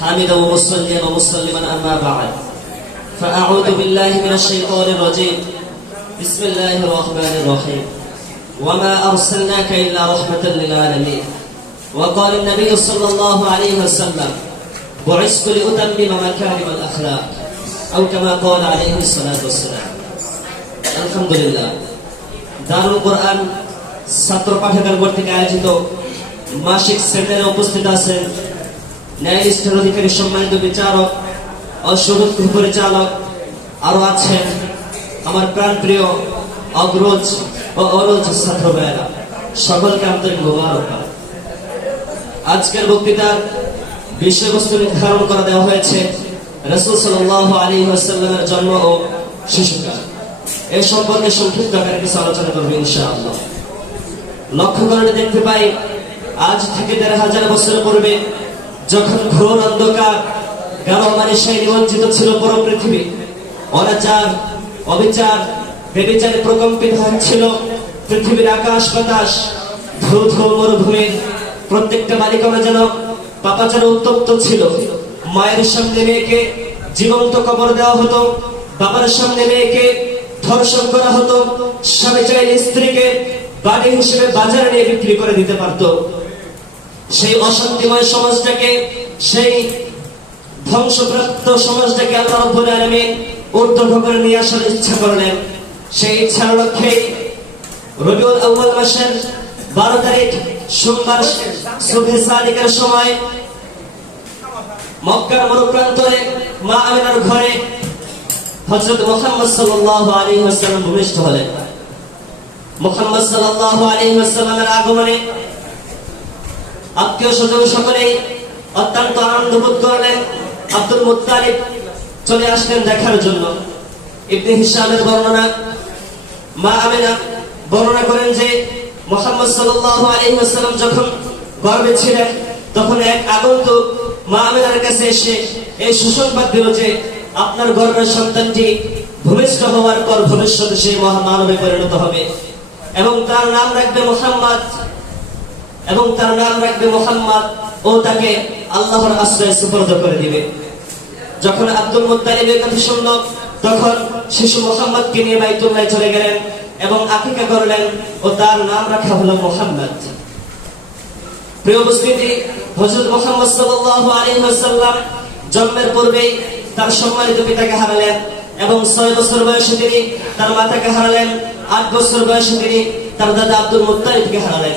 حامدا ومصليا ومسلما اما بعد فاعوذ بالله من الشيطان الرجيم بسم الله الرحمن الرحيم وما ارسلناك الا رحمه للعالمين وقال النبي صلى الله عليه وسلم بعثت لاتمم مكارم الاخلاق او كما قال عليه الصلاه والسلام الحمد لله দারুল কোরআন ছাত্র পাঠাগার কর্তৃক আয়োজিত মাসিক সেমিনারে উপস্থিত আছেন ন্যায়নিষ্ঠের অধিকারী সম্মানিত বিচারক অসুরক্ষ পরিচালক, আরও আছেন আমার প্রাণপ্রিয় অগ্রজ ও অরজ ছাত্র সকলকে আন্তরিক মোবারক। আজকের বক্তৃতার বিষয়বস্তু নির্ধারণ করা দেওয়া হয়েছে রসুল সাল্লাহ আলী ওয়াসাল্লামের জন্ম ও শিশুকাল। এ সম্পর্কে সংক্ষিপ্ত আকারে কিছু আলোচনা করবে ইনশাআল্লাহ। লক্ষ্য করে দেখতে পাই, আজ থেকে দেড় হাজার বছর পূর্বে যখন ঘোর অন্ধকার গাঢ় মানুষে নিমজ্জিত ছিল পুরো পৃথিবী। অনাচার, অবিচার, বেবিচারে প্রকম্পিত হচ্ছিল পৃথিবীর আকাশ বাতাস ধু ধু মরুভূমির প্রত্যেকটা বালিকমা যেন পাপাচারে উত্তপ্ত ছিল। মায়ের সামনে মেয়েকে জীবন্ত কবর দেওয়া হতো, বাবার সামনে মেয়েকে ধর্ষণ করা হতো। স্বামী চাইলে স্ত্রীকে বাড়ি হিসেবে বাজারে নিয়ে বিক্রি করে দিতে পারতো। সেই অশান্তিময় সমাজটাকে, সেই ধ্বংসপ্রাপ্ত সমাজটাকে আল্লাহ রব্বুল আলামিন ঊর্ধ্ব করে নিয়ে আসার ইচ্ছা করলেন। সেই ইচ্ছার লক্ষ্যে রবিউল আউয়াল মাসের বারো তারিখ সোমবার সুবহে সাদিকের সময় মক্কার মরুপ্রান্তরে মা আমিনার ঘরে হযরত মুহাম্মদ সাল্লাল্লাহু আলাইহি ওয়াসাল্লাম ভূমিষ্ঠ হলেন। মুহাম্মদ সাল্লাল্লাহু আলাইহি ওয়াসাল্লামের আগমনে আত্মীয় স্বজন সকলেই অত্যন্ত আনন্দ বোধ করলেন। আব্দুল মুত্তালিব চলে আসলেন দেখার জন্য। ইবনে হিসামের বর্ণনা, মা আমেনা বর্ণনা করেন যে, মোহাম্মদ সাল্লাল্লাহু আলাইহি ওয়াসাল্লাম যখন গর্ভে ছিলেন, তখন এক আগন্তুক মা আমেনার কাছে এসে এই সুসংবাদ দিল যে, আপনার গর্বের সন্তানটি ভূমিষ্ঠ হওয়ার পর ভবিষ্যতে সেই মহামানবে পরিণত হবে এবং তার নাম রাখবে মোহাম্মদ এবং তার নাম রাখবে মোহাম্মদ ও তাকে আল্লাহর আশ্রয় সুপর্দ করে দিবে। যখন আব্দুল মুত্তালিবের কথা শুনল, তখন শিশু মোহাম্মদকে নিয়ে বাইতুল্লাহ চলে গেলেন এবং আকিকা করলেন ও তার নাম রাখা হলো মোহাম্মদ। প্রিয় উপস্থিতি, হযরত মুহাম্মদ জন্মের পূর্বেই তার সম্মানিত পিতাকে হারালেন এবং ছয় বছর বয়সে তিনি তার মাতাকে হারালেন, আট বছর বয়সে তিনি তার দাদা আব্দুল মুত্তালিবকে হারালেন।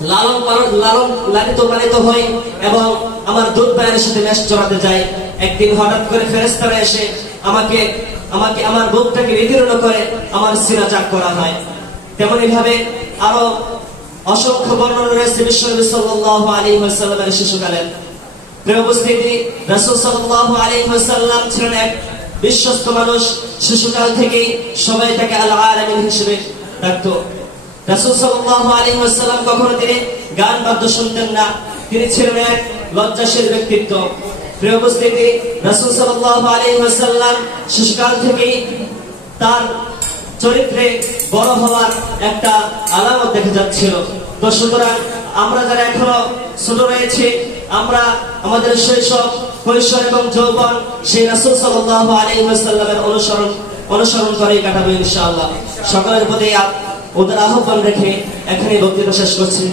লালন পালন, লালন লালিত পালিত হই এবং আমার দুধ সাথে মেষ চড়াতে যাই। একদিন হঠাৎ করে ফেরেস্তারা এসে আমাকে আমাকে, আমার বুকটাকে বিদীর্ণ করে আমার তেমনি ভাবে আরও অসংখ্য বর্ণনা রয়েছে বিশ্বনবী সাল্লাল্লাহু আলাইহি ওয়াসাল্লামের শিশুকালের। প্রিয় উপস্থিতি ছিলেন এক বিশ্বস্ত মানুষ। শিশুকাল থেকেই সবাই তাকে আল হিসেবে ডাকতো। রাসূল সাল্লাল্লাহু আলাইহি ওয়াসাল্লাম কখনো তিনি গান বাদ্য শুনতেন না। তিনি ছিলেন এক লজ্জাশীল ব্যক্তিত্ব। প্রিয় উপস্থিতি, রাসূল সাল্লাল্লাহু আলাইহি ওয়াসাল্লাম শিশুকাল থেকেই তার চরিত্রে বড় হওয়ার একটা আলামত দেখা যাচ্ছিল। তো সুতরাং আমরা যারা এখনও ছোট রয়েছে, আমরা আমাদের শৈশব, কৈশোর এবং যৌবন সেই রাসূল সাল্লাল্লাহু আলাইহি ওয়াসাল্লামের অনুসরণ অনুসরণ করে কাটাবো ইনশাআল্লাহ। সকলের প্রতি ওদের আহ্বান রেখে এখানে বক্তৃতা শেষ করছি।